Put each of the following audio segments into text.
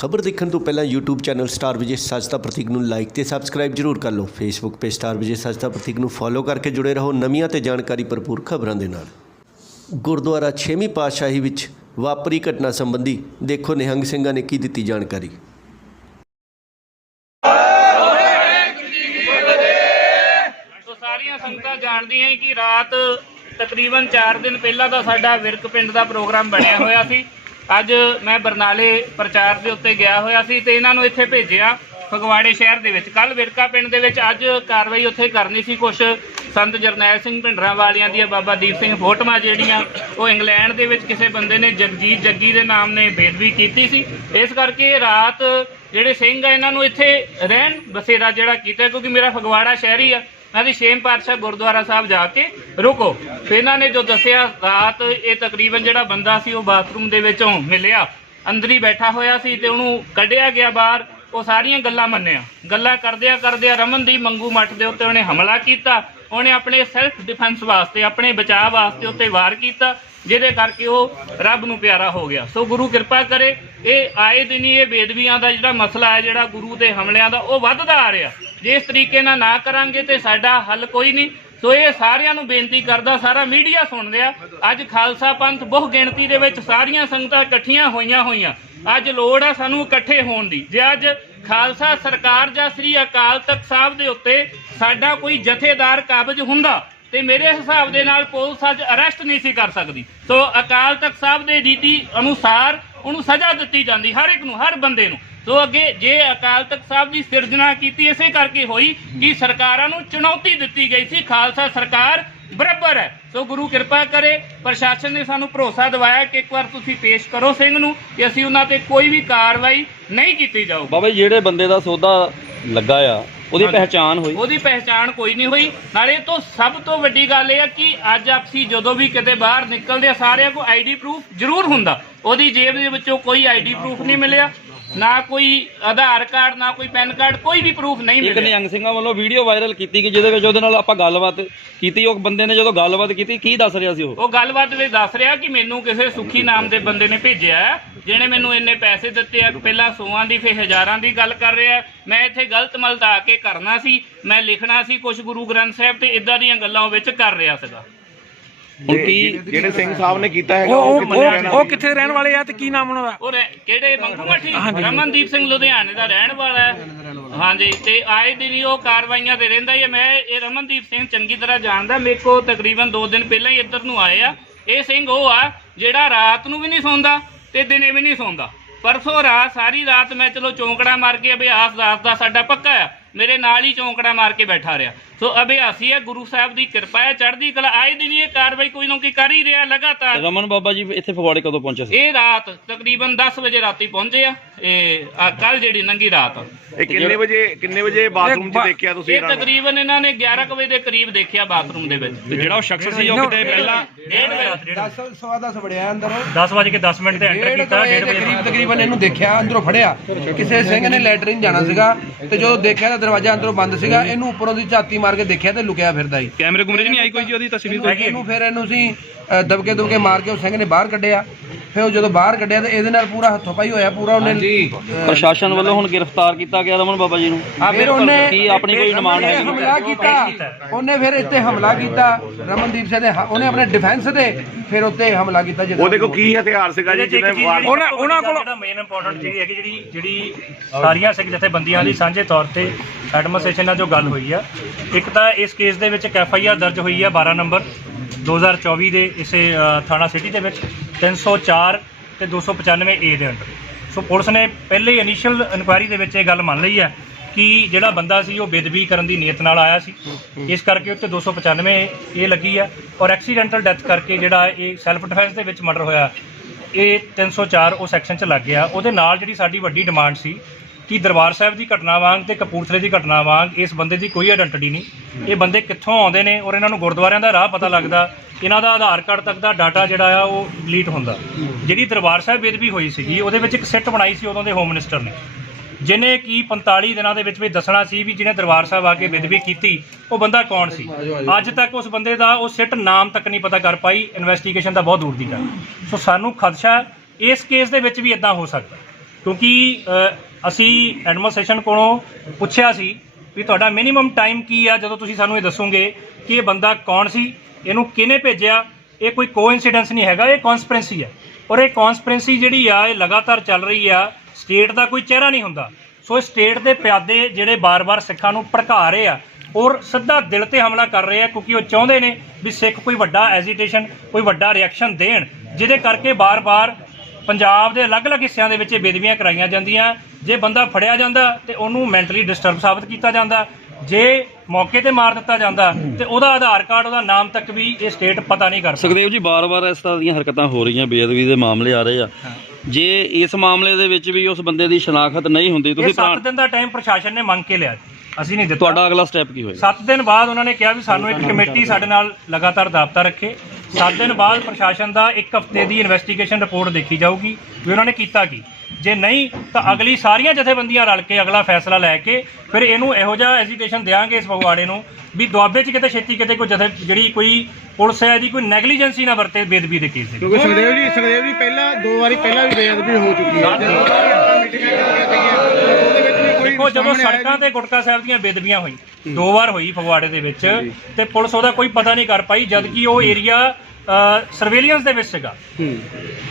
ਖਬਰ ਦੇਖਣ ਤੋਂ ਪਹਿਲਾਂ YouTube ਚੈਨਲ ਸਟਾਰ ਵਿਜੇ ਸੱਚ ਦਾ ਪ੍ਰਤੀਕ ਨੂੰ ਲਾਈਕ ਤੇ ਸਬਸਕ੍ਰਾਈਬ ਜਰੂਰ ਕਰ ਲਓ। Facebook ਪੇਜ ਸਟਾਰ ਵਿਜੇ ਸੱਚ ਦਾ ਪ੍ਰਤੀਕ ਨੂੰ ਫੋਲੋ ਕਰਕੇ ਜੁੜੇ ਰਹੋ ਨਵੀਆਂ ਤੇ ਜਾਣਕਾਰੀ ਭਰਪੂਰ ਖਬਰਾਂ ਦੇ ਨਾਲ। ਗੁਰਦੁਆਰਾ 6ਵੀਂ ਪਾਤਸ਼ਾਹੀ ਵਿੱਚ ਵਾਪਰੀ ਘਟਨਾ ਸੰਬੰਧੀ ਦੇਖੋ ਨਿਹੰਗ ਸਿੰਘਾਂ ਨੇ ਕੀ ਦਿੱਤੀ ਜਾਣਕਾਰੀ। ਸਾਰੀਆਂ ਸੰਗਤਾਂ ਜਾਣਦੀਆਂ ਕਿ ਰਾਤ ਤਕਰੀਬਨ 4 ਦਿਨ ਪਹਿਲਾਂ ਦਾ ਸਾਡਾ ਵਿਰਕ ਪਿੰਡ ਦਾ ਪ੍ਰੋਗਰਾਮ ਬਣਿਆ ਹੋਇਆ ਸੀ। ਅੱਜ ਮੈਂ ਬਰਨਾਲੇ ਪ੍ਰਚਾਰ ਦੇ ਉੱਤੇ ਗਿਆ ਹੋਇਆ ਸੀ ਤੇ ਇਹਨਾਂ ਨੂੰ ਇੱਥੇ ਭੇਜਿਆ ਫਗਵਾੜੇ ਸ਼ਹਿਰ ਦੇ ਵਿੱਚ। ਕੱਲ ਵਿਰਕਾ ਪਿੰਡ ਦੇ ਵਿੱਚ ਅੱਜ ਕਾਰਵਾਈ ਉੱਥੇ ਕਰਨੀ ਸੀ ਕੁਝ ਸੰਤ ਜਰਨੈਲ ਸਿੰਘ ਭਿੰਡਰਾਂ ਵਾਲਿਆਂ ਦੀਆਂ ਬਾਬਾ ਦੀਪ ਸਿੰਘ ਫੋਟੋਆਂ ਜਿਹੜੀਆਂ, ਉਹ ਇੰਗਲੈਂਡ ਦੇ ਵਿੱਚ ਕਿਸੇ ਬੰਦੇ ਨੇ ਜਗਜੀਤ ਜੱਗੀ ਦੇ ਨਾਮ ਨੇ ਬੇਦਬੀ ਕੀਤੀ ਸੀ। ਇਸ ਕਰਕੇ ਰਾਤ ਜਿਹੜੇ ਸਿੰਘ ਆ, ਇਹਨਾਂ ਨੂੰ ਇੱਥੇ ਰਹਿਣ ਬਸੇਰਾ ਜਿਹੜਾ ਕੀਤਾ, ਕਿਉਂਕਿ ਮੇਰਾ ਫਗਵਾੜਾ ਸ਼ਹਿਰੀ ਆ। ਇਹਨਾਂ ਦੀ ਛੇਮ ਪਾਤਸ਼ਾਹ ਗੁਰਦੁਆਰਾ ਸਾਹਿਬ ਜਾ ਕੇ ਰੁਕੋ। ਫਿਰ ਇਹਨਾਂ ਨੇ ਜੋ ਦੱਸਿਆ, ਰਾਤ ਇਹ ਤਕਰੀਬਨ ਜਿਹੜਾ ਬੰਦਾ ਸੀ, ਉਹ ਬਾਥਰੂਮ ਦੇ ਵਿੱਚੋਂ ਮਿਲਿਆ। ਅੰਦਰ ਹੀ ਬੈਠਾ ਹੋਇਆ ਸੀ ਤੇ ਉਹਨੂੰ ਕੱਢਿਆ ਗਿਆ ਬਾਹਰ। ਉਹ ਸਾਰੀਆਂ ਗੱਲਾਂ ਮੰਨਿਆ। ਗੱਲਾਂ ਕਰਦਿਆਂ ਕਰਦਿਆਂ ਰਮਨਦੀਪ ਮੰਗੂ ਮੱਠ ਦੇ ਉੱਤੇ ਉਹਨੇ ਹਮਲਾ ਕੀਤਾ। ਉਹਨੇ ਆਪਣੇ ਸੈਲਫ ਡਿਫੈਂਸ ਵਾਸਤੇ, ਆਪਣੇ ਬਚਾਅ ਵਾਸਤੇ ਉੱਤੇ ਵਾਰ ਕੀਤਾ, ਜਿਹਦੇ ਕਰਕੇ ਉਹ ਰੱਬ ਨੂੰ ਪਿਆਰਾ ਹੋ ਗਿਆ। ਸੋ ਗੁਰੂ ਕਿਰਪਾ ਕਰੇ, ਇਹ ਆਏ ਦਿਨ ਹੀ ਇਹ ਬੇਦਬੀਆਂ ਦਾ ਜਿਹੜਾ ਮਸਲਾ ਹੈ, ਜਿਹੜਾ ਗੁਰੂ ਦੇ ਹਮਲਿਆਂ ਦਾ, ਉਹ ਵੱਧਦਾ ਆ ਰਿਹਾ। ਜੇ ਇਸ ਤਰੀਕੇ ਨਾਲ ਨਾ ਕਰਾਂਗੇ ਤੇ ਸਾਡਾ ਹੱਲ ਕੋਈ ਨਹੀਂ। ਸੋ ਇਹ ਸਾਰਿਆਂ ਨੂੰ ਬੇਨਤੀ ਕਰਦਾ, ਸਾਰਾ ਮੀਡੀਆ ਸੁਣ ਰਿਹਾ ਅੱਜ ਖਾਲਸਾ ਪੰਥ ਬਹੁ ਗਿਣਤੀ ਦੇ ਵਿੱਚ ਸਾਰੀਆਂ ਸੰਗਤਾਂ ਇਕੱਠੀਆਂ ਹੋਈਆਂ ਹੋਈਆਂ। ਅੱਜ ਲੋੜ ਆ ਸਾਨੂੰ ਇਕੱਠੇ ਹੋਣ ਦੀ। ਜੇ ਅੱਜ ਖਾਲਸਾ ਸਰਕਾਰ ਜਾਂ ਸ੍ਰੀ ਅਕਾਲ ਤਖਤ ਸਾਹਿਬ ਦੇ ਉੱਤੇ ਸਾਡਾ ਕੋਈ ਜਥੇਦਾਰ ਕਾਬਜ ਹੁੰਦਾ, ਤੇ ਮੇਰੇ ਹਿਸਾਬ ਦੇ ਨਾਲ ਪੁਲਿਸ ਅੱਜ ਅਰੈਸਟ ਨਹੀਂ ਸੀ ਕਰ ਸਕਦੀ। ਸੋ ਅਕਾਲ ਤਖਤ ਸਾਹਿਬ ਦੇ ਰੀਤੀ ਅਨੁਸਾਰ ਉਹਨੂੰ ਸਜ਼ਾ ਦਿੱਤੀ ਜਾਂਦੀ ਹਰ ਇੱਕ ਨੂੰ, ਹਰ ਬੰਦੇ ਨੂੰ। ਸੋ ਅੱਗੇ ਜੇ ਅਕਾਲ ਤਖਤ ਸਾਹਿਬ ਦੀ ਸਿਰਜਣਾ ਕੀਤੀ, ਇਸੇ ਕਰਕੇ ਹੋਈ ਕਿ ਸਰਕਾਰਾਂ ਨੂੰ ਚੁਣੌਤੀ ਦਿੱਤੀ ਗਈ ਸੀ, ਖਾਲਸਾ ਸਰਕਾਰ ਬਰਾਬਰ ਹੈ। ਸੋ ਗੁਰੂ ਕਿਰਪਾ ਕਰੇ, ਪ੍ਰਸ਼ਾਸਨ ਨੇ ਸਾਨੂੰ ਭਰੋਸਾ ਦਿਵਾਇਆ ਕਿ ਇੱਕ ਵਾਰ ਤੁਸੀਂ ਪੇਸ਼ ਕਰੋ ਸਿੰਘ ਨੂੰ ਕਿ ਅਸੀਂ ਉਹਨਾਂ ਤੇ ਕੋਈ ਵੀ ਕਾਰਵਾਈ ਨਹੀਂ ਕੀਤੀ ਜਾਊ ਬਾਬਾ ਜੀ, ਜਿਹੜੇ ਬੰਦੇ ਦਾ ਸੌਦਾ ਲੱਗਾ ਆ ਉਹਦੀ ਹਾਂਜੀ। ਪਹਿਚਾਣ ਹੋਈ। ਉਹਦੀ ਪਹਿਚਾਣ ਕੋਈ ਨਹੀਂ ਹੋਈ। ਨਾਲੇ ਇਹ ਤੋਂ ਸਭ ਤੋਂ ਵੱਡੀ ਗੱਲ ਇਹ ਆ ਕਿ ਅੱਜ ਅਸੀਂ ਜਦੋਂ ਵੀ ਕਿਤੇ ਬਾਹਰ ਨਿਕਲਦੇ ਆ ਸਾਰਿਆਂ ਕੋਲ ਆਈਡੀ ਪ੍ਰੂਫ ਜ਼ਰੂਰ ਹੁੰਦਾ। ਉਹਦੀ ਜੇਬ ਦੇ ਵਿੱਚੋਂ ਕੋਈ ਆਈਡੀ ਪ੍ਰੂਫ ਨਹੀਂ ਮਿਲਿਆ। ਨਾ ਕੋਈ ਆਧਾਰ ਕਾਰਡ ਨਾ ਕੋਈ ਪੈਨ ਕਾਰਡ ਕੋਈ ਵੀ ਪ੍ਰੂਫ ਨਹੀਂ ਇੱਕ ਮਿਲਿਆ। ਨਿਹੰਗ ਸਿੰਘਾਂ ਵੱਲੋਂ ਵੀਡੀਓ ਵਾਇਰਲ ਕੀਤੀ ਕਿ ਜਿਹਦੇ ਵਿੱਚ ਉਹਦੇ ਨਾਲ ਆਪਾਂ ਗੱਲਬਾਤ ਕੀਤੀ ਉਹ ਬੰਦੇ ਨੇ ਜਦੋਂ ਗੱਲਬਾਤ ਕੀਤੀ ਕੀ ਦੱਸ ਰਿਹਾ ਸੀ ਉਹ? ਉਹ ਗੱਲਬਾਤ ਵਿੱਚ ਦੱਸ ਰਿਹਾ ਕਿ ਮੈਨੂੰ ਕਿਸੇ ਸੁਖੀ ਨਾਮ ਦੇ ਬੰਦੇ ਨੇ ਭੇਜਿਆ ਹੈ, ਜਿਹਨੇ ਮੈਨੂੰ ਇੰਨੇ ਪੈਸੇ ਦਿੱਤੇ ਆ ਪਹਿਲਾਂ ਸੌਆਂ ਦੀ ਫਿਰ ਹਜ਼ਾਰਾਂ ਦੀ ਗੱਲ ਕਰ ਰਿਹਾ ਹੈ। ਮੈਂ ਇੱਥੇ ਗਲਤ ਮਲਤ ਆ ਕੇ ਕਰਨਾ ਸੀ ਮੈਂ ਲਿਖਣਾ ਸੀ ਕੁਝ ਗੁਰੂ ਗ੍ਰੰਥ ਸਾਹਿਬ ਤੇ ਇਦਾਂ ਦੀਆਂ ਗੱਲਾਂ ਉਹ ਵਿੱਚ ਕਰ ਰਿਹਾ ਸੀਗਾ। ਹੁਣ ਕੀ ਜਿਹੜੇ ਸਿੰਘ ਸਾਹਿਬ ਨੇ ਕੀਤਾ ਹੈਗਾ ਉਹ ਉਹ ਉਹ ਕਿੱਥੇ ਰਹਿਣ? ਉਹ- ਕਿੱਥੇ ਰਹਿਣ ਵਾਲੇ ਆ ਤੇ ਕੀ ਨਾਮ ਉਹਨਾਂ ਦਾ? ਉਹ ਰਹਿ- ਕਿਹੜੇ ਮੰਗੂ ਮੱਠੀ ਰਮਨਦੀਪ ਸਿੰਘ ਲੁਧਿਆਣੇ ਦਾ ਰਹਿਣ ਵਾਲਾ ਹੈ। ਹਾਂਜੀ ਤੇ ਆਏ ਦਿਨ ਹੀ ਉਹ ਕਾਰਵਾਈਆਂ ਤੇ ਰਹਿੰਦਾ ਹੀ ਹੈ। ਮੈਂ ਇਹ ਰਮਨਦੀਪ ਸਿੰਘ ਚੰਗੀ ਤਰ੍ਹਾਂ ਜਾਣਦਾ ਮੇਰੇ ਕੋ ਤਕਰੀਬਨ 2 ਦਿਨ ਪਹਿਲਾਂ ਹੀ ਇੱਧਰ ਨੂੰ ਆਏ ਆ। ਇਹ ਸਿੰਘ ਉਹ ਆ ਜਿਹੜਾ ਰਾਤ ਨੂੰ ਵੀ ਨਹੀਂ ਸੌਂਦਾ ਤੇ ਦਿਨੇ ਵੀ ਨਹੀਂ ਸੌਂਦਾ। ਪਰਸੋਂ ਰਾਤ ਸਾਰੀ ਰਾਤ ਮੈਂ ਚਲੋ ਚੌਂਕੜਾ ਮਾਰ ਕੇ ਅਭਿਆਸ ਦਾਸ ਦਾ ਸਾਡਾ ਪੱਕਾ ਆ। ਮੇਰੇ ਨਾਲ ਹੀ ਚੌਂਕੜਾ ਮਾਰ ਕੇ ਬੈਠਾ ਰਿਹਾ। ਸੋ ਅਭਿਆਸੀ ਹੈ ਗੁਰੂ ਸਾਹਿਬ ਦੀ ਕਿਰਪਾ ਹੈ ਚੜ੍ਹਦੀ ਕਲਾ ਆਏ ਦਿਨ ਇਹ ਕਾਰਵਾਈ ਕੋਈ ਨਾ ਕੋਈ ਕਰ ਹੀ ਰਿਹਾ ਲਗਾਤਾਰ। ਰਮਨ ਬਾਬਾ ਜੀ ਇੱਥੇ ਫਗਵਾੜੇ ਕਦੋਂ ਪਹੁੰਚੇ ਸੀ? ਇਹ ਰਾਤ ਤਕਰੀਬਨ 10 ਵਜੇ ਰਾਤੀ ਪਹੁੰਚੇ ਆ। ਇਹ ਕੱਲ ਜਿਹੜੀ ਲੰਗੀ ਰਾਤ। ਇਹ ਕਿੰਨੇ ਵਜੇ ਕਿੰਨੇ ਵਜੇ ਬਾਥਰੂਮ 'ਚ ਦੇਖਿਆ ਤੁਸੀਂ ਇਹ ਇਹਨਾਂ ਨੂੰ ਤਕਰੀਬਨ ਇਹਨਾਂ ਨੇ 11 ਕੁ ਵਜੇ ਦੇ ਕਰੀਬ ਦੇਖਿਆ ਬਾਥਰੂਮ ਦੇ ਵਿੱਚ। ਤੇ ਜਿਹੜਾ ਉਹ ਸ਼ਖਸ ਸੀ ਉਹ ਕਿਤੇ ਪਹਿਲਾਂ ਡੇਢ ਵਜੇ। 10 ਸਵਾ 10 ਵੜਿਆ ਅੰਦਰ। 10 ਵਜੇ ਕੇ 10 ਮਿੰਟ ਤੇ ਐਂਟਰ ਡੇਢ ਕੀਤਾ ਵਜੇ ਦੇ ਵਜੇ ਕਰੀਬ ਤਕਰੀਬਨ ਇਹਨੂੰ ਦੇਖਿਆ ਅੰਦਰੋਂ ਫੜਿਆ। ਕਿਸੇ ਸਿੰਘ ਨੇ ਲੈਟਰਿਨ ਜਾਣਾ ਸੀਗਾ ਤੇ ਜਦੋਂ ਦੇਖਿਆ ਤਾਂ ਦਰਵਾਜ਼ਾ ਅੰਦਰੋਂ ਬੰਦ ਸੀਗਾ ਇਹਨੂੰ ਉੱਪਰੋਂ ਦੀ ਝਾਤੀ ਮਾਰ ਕੇ ਦੇਖਿਆ ਤੇ ਲੁਕਿਆ ਫਿਰਦਾ ਸੀ ਕੈਮਰੇ ਕੁਮਰੇ 'ਚ ਨਹੀਂ ਆਈ ਕੋਈ ਜੀ ਉਹਦੀ ਤਸਵੀਰ ਇਹਨੂੰ ਇਹਨੂੰ ਫਿਰ ਇਹਨੂੰ ਸੀ ਅ, ਦਬਕੇ ਦੁਬਕੇ ਮਾਰ ਕੇ ਉਹ ਸਿੰਘ ਨੇ ਬਾਹਰ ਕੱਢਿਆ। ਫਿਰ ਉਹ ਜਦੋਂ ਬਾਹਰ ਕੱਢਿਆ ਤੇ ਇਹਦੇ ਨਾਲ ਪੂਰਾ ਹੱਥੋਂ ਪਾਈ ਹੋਇਆ ਪੂਰਾ ਉਹਨੇ ਪ੍ਰਸ਼ਾਸਨ ਵੱਲੋਂ ਹੁਣ ਗ੍ਰਿਫਤਾਰ ਕੀਤਾ ਗਿਆ ਰਮਨ ਬਾਬਾ ਜੀ ਨੂੰ। ਫਿਰ ਉਹਨੇ ਕੀ ਆਪਣੀ ਕੋਈ ਡਿਮਾਂਡ ਹੈ ਹਮਲਾ ਕੀਤਾ। ਉਹਨੇ ਫਿਰ ਇੱਥੇ ਹਮਲਾ ਕੀਤਾ। ਰਮਨਦੀਪ ਸਿੰਘ ਦੇ ਹ- ਉਹਨੇ ਆਪਣੇ ਡਿਫੈਂਸ ਤੇ ਫਿਰ ਉੱਤੇ ਹਮਲਾ ਕੀਤਾ ਜਦੋਂ ਉਹਦੇ ਕੋਲ ਕੀ ਹਥਿਆਰ ਸੀਗਾ ਜੀ ਜਿਹਨੇ ਵਾਰ ਉਹਨਾਂ ਉਹਨਾਂ ਕੋਲ ਜਿਹੜਾ ਮੇਨ ਇੰਪੋਰਟੈਂਟ ਚੀਜ਼ ਹੈ ਕਿ ਜਿਹੜੀ ਜਿਹੜੀ ਸਾਰੀਆਂ ਸਿੱਖ ਜਥੇਬੰਦੀਆਂ ਦੀ ਸਾਂਝੇ ਤੌਰ ਤੇ ਐਡਮਿਨਿਸਟ੍ਰੇਸ਼ਨ ਨਾਲ ਜੋ ਗੱਲ ਹੋਈ ਆ, ਇੱਕ ਤਾਂ ਇਸ ਕੇਸ ਦੇ ਵਿੱਚ ਇੱਕ ਐਫ ਆਈ ਆਰ ਦਰਜ ਹੋਈ ਆ 12 ਨੰਬਰ 2024 ਦੇ ਇਸੇ ਥਾਣਾ ਸਿਟੀ ਦੇ ਵਿੱਚ 304 ਤੇ 295 ਏ ਦੇ ਅੰਡਰ। ਸੋ ਪੁਲਿਸ ਨੇ ਪਹਿਲੇ ਇਨੀਸ਼ੀਅਲ ਇਨਕੁਆਇਰੀ ਦੇ ਵਿੱਚ ਇਹ ਗੱਲ ਮੰਨ ਲਈ ਹੈ ਕਿ ਜਿਹੜਾ ਬੰਦਾ ਸੀ ਉਹ ਬੇਦਬੀ ਕਰਨ ਦੀ ਨੀਅਤ ਨਾਲ ਆਇਆ ਸੀ। ਇਸ ਕਰਕੇ ਉੱਤੇ 295 ਇਹ ਲੱਗੀ ਆ ਔਰ ਐਕਸੀਡੈਂਟਲ ਡੈਥ ਕਰਕੇ ਜਿਹੜਾ ਇਹ ਸੈਲਫ ਡਿਫੈਂਸ ਦੇ ਵਿੱਚ ਮਰਡਰ ਹੋਇਆ, ਇਹ 304 ਉਹ ਸੈਕਸ਼ਨ ਚ ਲੱਗ ਗਿਆ। ਉਹਦੇ ਨਾਲ ਜਿਹੜੀ ਸਾਡੀ ਵੱਡੀ ਡਿਮਾਂਡ ਸੀ ਕਿ ਦਰਬਾਰ ਸਾਹਿਬ ਦੀ ਘਟਨਾ ਵਾਂਗ ਤੇ ਕਪੂਰਥਲੇ ਦੀ ਘਟਨਾ ਵਾਂਗ ਇਸ ਬੰਦੇ ਦੀ ਕੋਈ ਆਇਡੈਂਟੀ ਨਹੀਂ। ਇਹ ਬੰਦੇ ਕਿੱਥੋਂ ਆਉਂਦੇ ਨੇ ਔਰ ਇਹਨਾਂ ਨੂੰ ਗੁਰਦੁਆਰਿਆਂ ਦਾ ਰਾਹ ਪਤਾ ਲੱਗਦਾ, ਇਹਨਾਂ ਦਾ ਆਧਾਰ ਕਾਰਡ ਤੱਕ ਦਾ ਡਾਟਾ ਜਿਹੜਾ ਆ ਉਹ ਡਿਲੀਟ ਹੁੰਦਾ। ਜਿਹੜੀ ਦਰਬਾਰ ਸਾਹਿਬ ਬੇਦਬੀ ਹੋਈ ਸੀਗੀ, ਉਹਦੇ ਵਿੱਚ ਇੱਕ ਸਿੱਟ ਬਣਾਈ ਸੀ ਉਦੋਂ ਦੇ ਹੋਮ ਮਿਨਿਸਟਰ ਨੇ। ਜਿਹਨੇ ਕੀ 45 ਦਿਨਾਂ ਦੇ ਵਿੱਚ ਵੀ ਦੱਸਣਾ ਸੀ ਵੀ ਜਿਹਨੇ ਦਰਬਾਰ ਸਾਹਿਬ ਆ ਕੇ ਬੇਦਬੀ ਕੀਤੀ, ਉਹ ਬੰਦਾ ਕੌਣ ਸੀ? ਅੱਜ ਤੱਕ ਉਸ ਬੰਦੇ ਦਾ ਉਹ ਸਿੱਟ ਨਾਮ ਤੱਕ ਨਹੀਂ ਪਤਾ ਕਰ ਪਾਈ ਇਨਵੈਸਟੀਗੇਸ਼ਨ ਦਾ ਬਹੁਤ ਦੂਰ ਦੀ ਗੱਲ। ਸੋ ਸਾਨੂੰ ਖਦਸ਼ਾ ਇਸ ਕੇਸ ਦੇ ਵਿੱਚ ਵੀ ਇਦਾਂ ਹੋ ਸਕਦਾ। ਕਿਉਂਕਿ ਅਸੀਂ ਐਡਮਿਨਿਸਟ੍ਰੇਸ਼ਨ ਕੋਲੋਂ ਪੁੱਛਿਆ ਸੀ ਵੀ ਤੁਹਾਡਾ ਮਿਨੀਮਮ ਟਾਈਮ ਕੀ ਆ, ਜਦੋਂ ਤੁਸੀਂ ਸਾਨੂੰ ਇਹ ਦੱਸੋਗੇ ਕਿ ਇਹ ਬੰਦਾ ਕੌਣ ਸੀ, ਇਹਨੂੰ ਕਿਹਨੇ ਭੇਜਿਆ, ਇਹ ਕੋਈ ਕੋਇਨਸੀਡੈਂਸ ਨਹੀਂ ਹੈਗਾ, ਇਹ ਕਨਸਪੀਰੇਸੀ ਹੈ ਔਰ ਇਹ ਕਨਸਪੀਰੇਸੀ ਜਿਹੜੀ ਆ, ਇਹ ਲਗਾਤਾਰ ਚੱਲ ਰਹੀ ਆ ਸਟੇਟ ਦਾ ਕੋਈ ਚਿਹਰਾ ਨਹੀਂ ਹੁੰਦਾ। ਸੋ ਇਹ ਸਟੇਟ ਦੇ ਪਿਆਦੇ ਜਿਹੜੇ ਬਾਰ-ਬਾਰ ਸਿੱਖਾਂ ਨੂੰ ਭੜਕਾ ਰਹੇ ਆ ਔਰ ਸਿੱਧਾ ਦਿਲ ਤੇ ਹਮਲਾ ਕਰ ਰਹੇ ਆ, ਕਿਉਂਕਿ ਉਹ ਚਾਹੁੰਦੇ ਨੇ ਵੀ ਸਿੱਖ ਕੋਈ ਵੱਡਾ ਐਜੀਟੇਸ਼ਨ ਕੋਈ ਵੱਡਾ ਰਿਐਕਸ਼ਨ ਦੇਣ, ਜਿਹਦੇ ਕਰਕੇ ਬਾਰ-ਬਾਰ ਪੰਜਾਬ ਦੇ ਅਲੱਗ-ਅਲੱਗ ਹਿੱਸਿਆਂ ਦੇ ਵਿੱਚ ਇਹ ਬੇਦਬੀਆਂ ਕਰਾਈਆਂ ਜਾਂਦੀਆਂ। ਜੇ ਬੰਦਾ ਫੜਿਆ ਜਾਂਦਾ ਤੇ ਉਹਨੂੰ ਮੈਂਟਲੀ ਡਿਸਟਰਬ ਸਾਬਤ ਕੀਤਾ ਜਾਂਦਾ। ਜੇ ਮੌਕੇ ਤੇ ਮਾਰ ਦਿੱਤਾ ਜਾਂਦਾ ਤੇ ਉਹਦਾ ਆਧਾਰ ਕਾਰਡ ਉਹਦਾ ਨਾਮ ਤੱਕ ਵੀ ਇਹ ਸਟੇਟ ਪਤਾ ਨਹੀਂ ਕਰ ਸਕਦੀ। ਸੁਖਦੇਵ ਜੀ ਬਾਰ-ਬਾਰ ਇਸ ਤਰ੍ਹਾਂ ਦੀਆਂ ਹਰਕਤਾਂ ਹੋ ਰਹੀਆਂ ਬੇਅਦਬੀ ਦੇ ਮਾਮਲੇ ਆ ਰਹੇ ਆ। ਜੇ ਇਸ ਮਾਮਲੇ ਦੇ ਵਿੱਚ ਵੀ ਉਸ ਬੰਦੇ ਦੀ ਸ਼ਨਾਖਤ ਨਹੀਂ ਹੁੰਦੀ ਇਹ ਤੁਸੀਂ 7 ਦਿਨ ਦਾ ਟਾਈਮ ਪ੍ਰਸ਼ਾਸਨ ਨੇ ਮੰਗ ਕੇ ਲਿਆ। ਅਸੀਂ ਨਹੀਂ ਦਿੱਤਾ। ਤੁਹਾਡਾ ਅਗਲਾ ਸਟੈਪ ਕੀ ਹੋਏਗਾ? 7 ਦਿਨ ਬਾਅਦ ਉਹਨਾਂ ਨੇ ਕਿਹਾ ਵੀ ਸਾਨੂੰ ਇੱਕ ਕਮੇਟੀ ਸਾਡੇ ਨਾਲ ਲਗਾਤਾਰ ਦਾਬਤਾ ਰੱਖੇ। 7 ਦਿਨ ਬਾਅਦ ਪ੍ਰਸ਼ਾਸਨ ਦਾ ਇੱਕ ਹਫ਼ਤੇ ਦੀ ਇਨਵੈਸਟੀਗੇਸ਼ਨ ਰਿਪੋਰਟ ਦੇਖੀ ਜਾਊਗੀ ਵੀ ਉਹਨਾਂ ਨੇ ਕੀਤਾ ਕੀ। ਜੇ ਨਹੀਂ, ਤਾਂ ਅਗਲੀ ਸਾਰੀਆਂ ਜਥੇਬੰਦੀਆਂ ਰਲ ਕੇ ਅਗਲਾ ਫੈਸਲਾ ਲੈ ਕੇ ਫਿਰ ਇਹਨੂੰ ਇਹੋ ਜਿਹਾ ਐਜੂਕੇਸ਼ਨ ਦੇਵਾਂਗੇ ਇਸ ਫਗਵਾੜੇ ਨੂੰ ਵੀ ਦੁਆਬੇ 'ਚ ਕਿਤੇ ਛੇਤੀ ਕਿਤੇ ਕੋਈ ਜਥੇ, ਜਿਹੜੀ ਕੋਈ ਪੁਲਿਸ ਹੈ ਇਹਦੀ ਕੋਈ ਨੈਗਲੀਜੈਂਸੀ ਨਾ ਵਰਤੇ ਬੇਦਬੀ ਦੇ ਕੇਸ ਦੇ ਕਿਉਂਕਿ ਸੁਖਦੇਵ ਜੀ ਸੁਖਦੇਵ ਜੀ ਪਹਿਲਾਂ, ਦੋ ਵਾਰੀ ਪਹਿਲਾਂ ਵੀ ਬੇਅਦਬੀ ਹੋ ਚੁੱਕੀ ਹੈ। ਦੇਖੋ ਜਦੋਂ ਸੜਕਾਂ ਤੇ ਗੁਟਕਾ ਸਾਹਿਬ ਦੀਆਂ ਬੇਦਬੀਆਂ ਹੋਈ ਦੋ ਵਾਰ ਹੋਈ ਫਗਵਾੜੇ ਦੇ ਵਿੱਚ ਤੇ ਪੁਲਿਸ ਉਹਦਾ ਕੋਈ ਪਤਾ ਨਹੀਂ ਕਰ ਪਾਈ ਜਦ ਕਿ ਉਹ ਏਰੀਆ ਸਰਵੇਲੀਅੰਸ ਦੇ ਵਿੱਚ ਸੀਗਾ।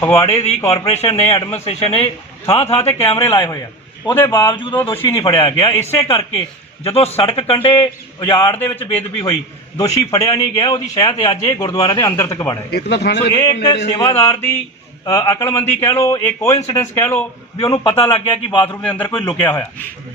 ਫਗਵਾੜੇ ਦੀ ਕਾਰਪੋਰੇਸ਼ਨ ਨੇ ਐਡਮਿਨਿਸਟ੍ਰੇਸ਼ਨ ਨੇ ਥਾਂ ਥਾਂ ਤੇ ਕੈਮਰੇ ਲਾਏ ਹੋਏ ਆ। ਉਹਦੇ ਬਾਵਜੂਦ ਉਹ ਦੋਸ਼ੀ ਨਹੀਂ ਫੜਿਆ ਗਿਆ। ਇਸੇ ਕਰਕੇ ਜਦੋਂ ਸੜਕ ਕੰਢੇ ਉਜਾੜ ਦੇ ਵਿੱਚ ਬੇਦਬੀ ਹੋਈ ਦੋਸ਼ੀ ਫੜਿਆ ਨਹੀਂ ਗਿਆ ਉਹਦੀ ਸ਼ਹਿ ਤੇ ਅੱਜ ਇਹ ਗੁਰਦੁਆਰਾ ਦੇ ਅੰਦਰ ਤੱਕ ਵੜਾ ਹੈ ਇੱਕ ਤਾਂ ਥਾਣੇ ਦੇ ਇਹ ਇੱਕ। ਸੇਵਾਦਾਰ ਦੀ ਅਕਲਮੰਦੀ ਕਹਿ ਲਓ ਇਹ ਕੋਇਨਸੀਡੈਂਸ ਕਹਿ ਲਓ ਵੀ ਉਹਨੂੰ ਪਤਾ ਲੱਗ ਗਿਆ ਕਿ ਬਾਥਰੂਮ ਦੇ ਅੰਦਰ ਕੋਈ ਲੁਕਿਆ ਹੋਇਆ।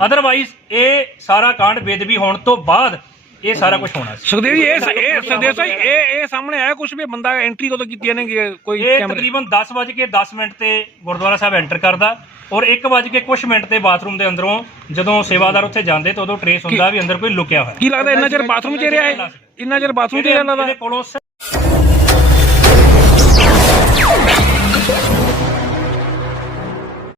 ਅਦਰਵਾਈਜ਼ ਇਹ ਸਾਰਾ ਕਾਂਡ ਬੇਦਬੀ ਹੋਣ ਤੋਂ ਬਾਅਦ ਇਹ ਸਾਰਾ ਕੁਝ ਹੋਣਾ ਸੀ। ਸੁਖਦੇਵ ਜੀ ਇਹ ਇਹ ਸੁਖਦੇਵ ਸਾਹਿਬ ਇਹ ਇਹ ਸਾਹਮਣੇ ਆਇਆ ਕੁਝ ਵੀ ਬੰਦਾ ਐਂਟਰੀ ਕਦੋਂ ਕੀਤੀ ਨੇ ਕੋਈ ਇਹ ਤਕਰੀਬਨ 10 ਵਜੇ ਕੇ 10 ਮਿੰਟ ਤੇ ਗੁਰਦੁਆਰਾ ਸਾਹਿਬ ਐਂਟਰ ਕਰਦਾ ਔਰ 1 ਵਜੇ ਕੇ ਕੁਝ ਮਿੰਟ ਤੇ ਬਾਥਰੂਮ ਦੇ ਅੰਦਰੋਂ ਜਦੋਂ ਸੇਵਾਦਾਰ ਉੱਥੇ ਜਾਂਦੇ ਤਾਂ ਉਦੋਂ ਟਰੇਸ ਹੁੰਦਾ ਵੀ ਅੰਦਰ ਕੋਈ ਲੁਕਿਆ ਹੋਇਆ। ਕੀ ਲੱਗਦਾ ਇੰਨਾ ਚਿਰ ਬਾਥਰੂਮ 'ਚ ਰਿਹਾ ਹੈ ਇੰਨਾ ਚਿਰ ਬਾਥਰੂਮ 'ਚ ਰਿਹਾ ਲੱਗਦਾ ਕੋਲੋਂ